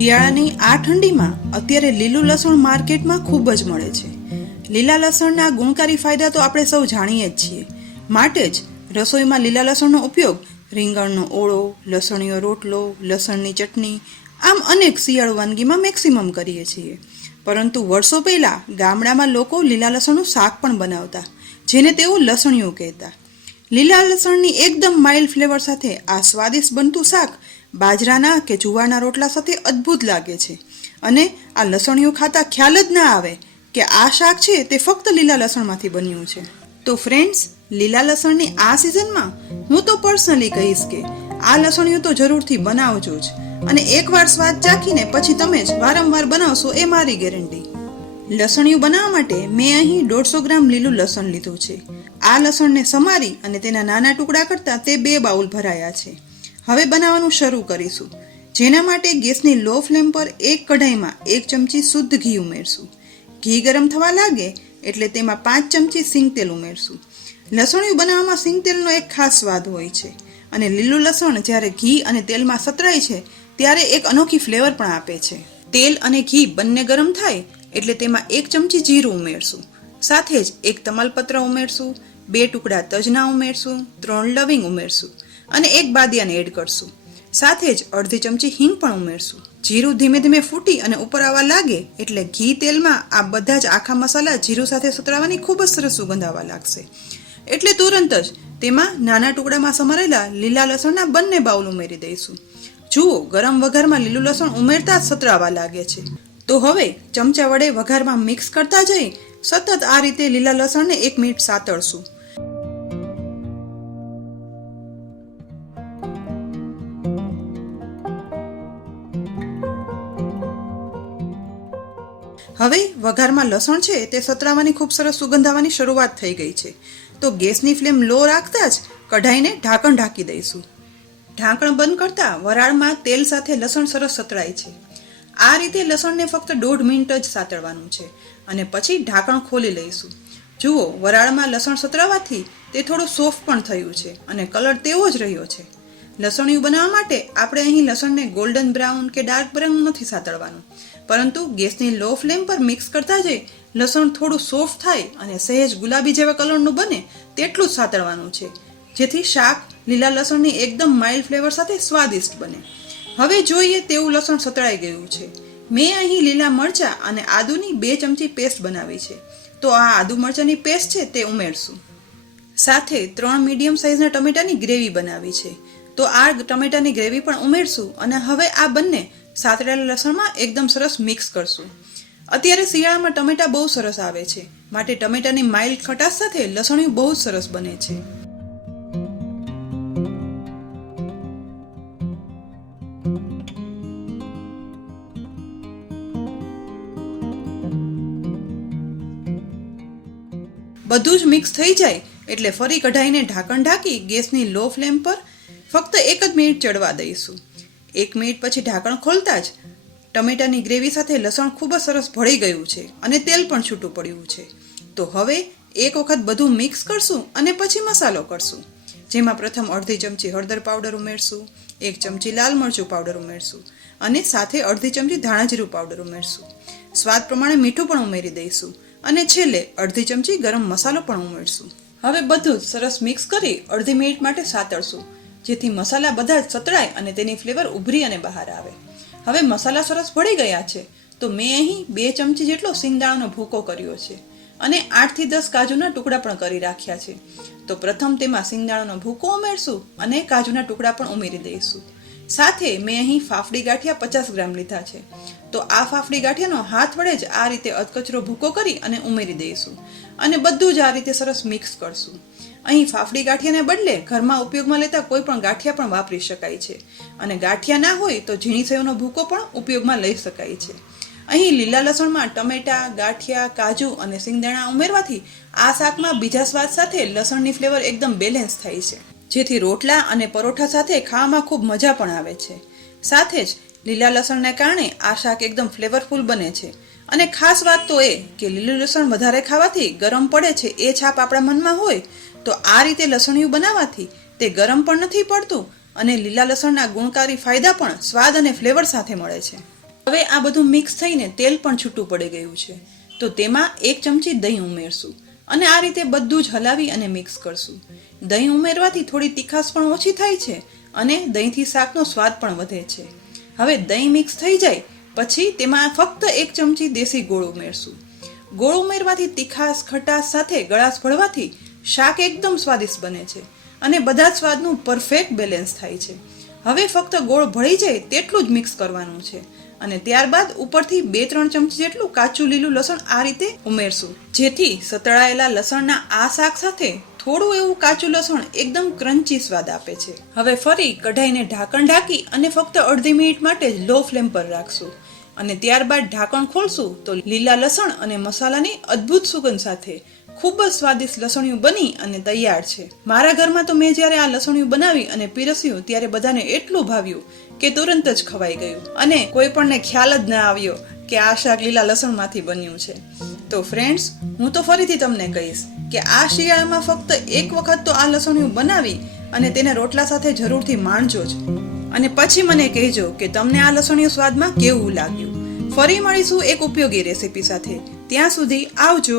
શિયાળાની આ ઠંડીમાં અત્યારે લીલું લસણ માર્કેટમાં ખૂબ જ મળે છે. લીલા લસણના ગુણકારી ફાયદા તો આપણે સૌ જાણીએ જ છીએ. માટે જ રસોઈમાં લીલા લસણનો ઉપયોગ રીંગણનો ઓળો, લસણીયો રોટલો, લસણની ચટણી આમ અનેક શિયાળુ વાનગીમાં મેક્સિમમ કરીએ છીએ. પરંતુ વર્ષો પહેલાં ગામડામાં લોકો લીલા લસણનું શાક પણ બનાવતા, જેને તેઓ લસણીયું કહેતા. લીલા લસણની એકદમ માઇલ્ડ ફ્લેવર સાથે આ સ્વાદિષ્ટ બનતું શાક બાજરાના કે જુવારના રોટલા સાથે અદ્ભુત લાગે છે. અને આ લસણીયું ખાતા ખ્યાલ જ ના આવે કે આ શાક છે તે ફક્ત લીલા લસણમાંથી બન્યું છે. તો ફ્રેન્ડ્સ, લીલા લસણની આ સિઝનમાં હું તો પર્સનલી કહીશ કે આ લસણીયું તો જરૂરથી બનાવજો જ, અને એકવાર સ્વાદ ચાખીને પછી તમે જ વારંવાર બનાવશો એ મારી ગેરંટી. લસણીયું બનાવવા માટે મેં અહીં 150 ગ્રામ લીલું લસણ લીધું છે. આ લસણને સમારી અને તેના નાના ટુકડા કરતાં તે 2 બાઉલ ભરાયા છે. હવે બનાવવાનું શરૂ કરીશું, જેના માટે ગેસની લો ફ્લેમ પર એક કઢાઈમાં 1 ચમચી શુદ્ધ ઘી ઉમેરશું. ઘી ગરમ થવા લાગે એટલે તેમાં 5 ચમચી સિંગ તેલ ઉમેરશું. લસણીયું બનાવવામાં સિંગ તેલનો એક ખાસ સ્વાદ હોય છે, અને લીલું લસણ જ્યારે ઘી અને તેલમાં સતરાય છે ત્યારે એક અનોખી ફ્લેવર પણ આપે છે. તેલ અને ઘી બંને ગરમ થાય એટલે તેમાં 1 ચમચી જીરું ઉમેરશું. સાથે જ 1 તમાલપત્ર ઉમેરશું, 2 ટુકડા તજના ઉમેરશું, 3 લવિંગ ઉમેરશું અને 1 બાદિયાને એડ કરશું. સાથે જ અડધી ચમચી હિંગ પણ ઉમેરશું. જીરું ધીમે ધીમે ફૂટી અને ઉપર આવવા લાગે એટલે ઘી તેલમાં આ બધા જ આખા મસાલા જીરું સાથે સતરાવાની ખૂબ જ સરસ સુગંધ આવવા લાગશે. એટલે તુરંત જ તેમાં નાના ટુકડામાં સમારેલા લીલા લસણના બંને બાઉલ ઉમેરી દઈશું. જુઓ, ગરમ વઘારમાં લીલું લસણ ઉમેરતા જ સતરાવા લાગે છે. તો હવે ચમચા વડે વઘારમાં મિક્સ કરતા જઈ સતત આ રીતે લીલા લસણને 1 મિનિટ સાતળશું. હવે વઘારમાં લસણ છે તે સતરાવાની ખૂબ સરસ સુગંધ આવવાની શરૂઆત થઈ ગઈ છે. તો ગેસની ફ્લેમ લો રાખતા જ કઢાઈને ઢાંકણ ઢાંકી દઈશું. ઢાંકણ બંધ કરતા વરાળમાં તેલ સાથે લસણ સરસ સતળાય છે. આ રીતે લસણને ફક્ત 1.5 મિનિટ જ સાતળવાનું છે અને પછી ઢાંકણ ખોલી લઈશું. જુઓ, વરાળમાં લસણ સતરાવાથી તે થોડું સોફ્ટ પણ થયું છે અને કલર તેવો જ રહ્યો છે. લસણીયું બનાવવા માટે આપણે અહીં લસણને ગોલ્ડન બ્રાઉન કે ડાર્ક બ્રાઉન નથી સાતળવાનું, પરંતુ ગેસની લો ફ્લેમ પર મિક્સ કરતા જઈ લસણ થોડું સોફ્ટ થાય અને સહેજ ગુલાબી જેવા કલરનું બને તેટલું જ સાતળવાનું છે, જેથી શાક લીલા લસણની એકદમ માઇલ્ડ ફ્લેવર સાથે સ્વાદિષ્ટ બને. હવે જોઈએ તેવું લસણ સતળાઈ ગયું છે. મેં અહીં લીલા મરચાં અને આદુની 2 ચમચી પેસ્ટ બનાવી છે. તો આ આદુ મરચાંની પેસ્ટ છે તે ઉમેરશું. સાથે 3 મીડિયમ સાઇઝના ટમેટાની ગ્રેવી બનાવી છે. તો આ ટમેટાની ગ્રેવી પણ ઉમેરશું અને હવે આ બંને સાતળેલા લસણમાં એકદમ સરસ મિક્સ કરશું. અત્યારે શિયાળામાં ટમેટા બહુ સરસ આવે છે, માટે ટમેટાની માઇલ્ડ ખટાશ સાથે લસણિયું બહુ સરસ બને છે. બધું જ મિક્સ થઈ જાય એટલે ફરી કઢાઈને ઢાંકણ ઢાંકી ગેસની લો ફ્લેમ પર ફક્ત 1 જ મિનિટ ચડવા દઈશું. 1 મિનિટ પછી ઢાંકણ ખોલતા જ ટમેટાની ગ્રેવી સાથે લસણ ખૂબ જ સરસ ભળી ગયું છે અને તેલ પણ છૂટું પડ્યું છે. તો હવે એક વખત બધું મિક્સ કરશું અને પછી મસાલો કરશું, જેમાં પ્રથમ અડધી ચમચી હળદર પાવડર ઉમેરશું, 1 ચમચી લાલ મરચું પાવડર ઉમેરશું અને સાથે અડધી ચમચી ધાણા જીરું પાવડર ઉમેરશું. સ્વાદ પ્રમાણે મીઠું પણ ઉમેરી દઈશું અને છેલ્લે અડધી ચમચી ગરમ મસાલો પણ ઉમેરશું. હવે બધું જ સરસ મિક્સ કરી અડધી મિનિટ માટે સાતળશું, જેથી મસાલા બધા જ સતળાય અને તેની ફ્લેવર ઉભરી અને બહાર આવે. હવે મસાલા સરસ ભળી ગયા છે તો મેં અહીં 2 ચમચી જેટલો સિંગદાણાનો ભૂકો કર્યો છે અને 8 થી 10 કાજુના ટુકડા પણ કરી રાખ્યા છે. તો પ્રથમ તેમાં સિંગદાણાનો ભૂકો ઉમેરશું અને કાજુના ટુકડા પણ ઉમેરી દઈશું. સાથે મેં અહીં ફાફડી ગાંઠિયા 50 ગ્રામ લીધા છે. તો આ ફાફડી ગાંઠિયાનો હાથ વડે જ આ રીતે અધકચરો ભૂકો કરી અને ઉમેરી દઈશું અને બધું જ આ રીતે સરસ મિક્સ કરશું. અહીં ફાફડી ગાંઠિયાને બદલે ઘરમાં ઉપયોગમાં લેતા કોઈ પણ ગાંઠિયા પણ વાપરી શકાય છે, અને ગાંઠિયા ના હોય તો ઝીણી સેવનો ભૂકો પણ ઉપયોગમાં લઈ શકાય છે. અહીં લીલા લસણમાં ટમેટા, ગાંઠિયા, કાજુ અને સિંગદાણા ઉમેરવાથી આ શાકમાં બીજા સ્વાદ સાથે લસણની ફ્લેવર એકદમ બેલેન્સ થાય છે, જેથી રોટલા અને પરોઠા સાથે ખાવામાં ખૂબ મજા પણ આવે છે. સાથે જ લીલા લસણને કારણે આ શાક એકદમ ફ્લેવરફુલ બને છે. અને ખાસ વાત તો એ કે લીલું લસણ વધારે ખાવાથી ગરમ પડે છે એ છાપ આપણા મનમાં હોય તો આ રીતે લસણિયું બનાવવાથી તે ગરમ પણ નથી પડતું અને લીલા લસણના ગુણકારી ફાયદા પણ સ્વાદ અને ફ્લેવર સાથે મળે છે. હવે આ બધું મિક્સ થઈને તેલ પણ છૂટું પડી ગયું છે, તો તેમાં 1 ચમચી દહીં ઉમેરશું અને આ રીતે બધું જ હલાવી અને મિક્સ કરશું. દહીં ઉમેરવાથી થોડી તીખાશ પણ ઓછી થાય છે અને દહીંથી શાકનો સ્વાદ પણ વધે છે. હવે દહીં મિક્સ થઈ જાય પછી તેમાં ફક્ત 1 ચમચી દેશી ગોળ ઉમેરશું. ગોળ ઉમેરવાથી તીખાશ ખટાશ સાથે ગળાશ ભળવાથી શાક એકદમ સ્વાદિષ્ટ બને છે અને બધા જ સ્વાદનું પરફેક્ટ બેલેન્સ થાય છે. હવે ફક્ત ગોળ ભળી જાય તેટલું જ મિક્સ કરવાનું છે અને ત્યારબાદ ઉપરથી 2-3 ચમચી જેટલું કાચું લીલું લસણ આ રીતે ઉમેરશું, જેથી સતળાયેલા લસણના આ શાક સાથે થોડું એવું કાચું લસણ એકદમ ક્રન્ચી સ્વાદ આપે છે. હવે ફરી કઢાઈને ઢાંકણ ઢાંકી અને ફક્ત અડધી મિનિટ માટે જ લો ફ્લેમ પર રાખશું અને ત્યારબાદ ઢાંકણ ખોલશું તો લીલા લસણ અને મસાલાની અદ્ભુત સુગંધ સાથે ખૂબ જ સ્વાદિષ્ટ લસણિયું બની અને તૈયાર છે. મારા ઘરમાં તો મેં જ્યારે આ લસણિયું બનાવી અને પીરસ્યું ત્યારે બધાને એટલું ભાવ્યું કે તુરંત જ ખવાઈ ગયું અને કોઈ પણને ખ્યાલ જ ના આવ્યો કે આ શાક લીલા લસણમાંથી બન્યું છે. તો ફ્રેન્ડ્સ, હું તો ફરીથી તમને કહીશ કે આ શિયાળામાં ફક્ત એક વખત તો આ લસણિયું બનાવી અને તેને રોટલા સાથે જરૂરથી માણજો જ અને પછી મને કહેજો કે તમને આ લસણિયું સ્વાદમાં કેવું લાગ્યું. ફરી મળીશું એક ઉપયોગી રેસીપી સાથે. ત્યાં સુધી આવજો.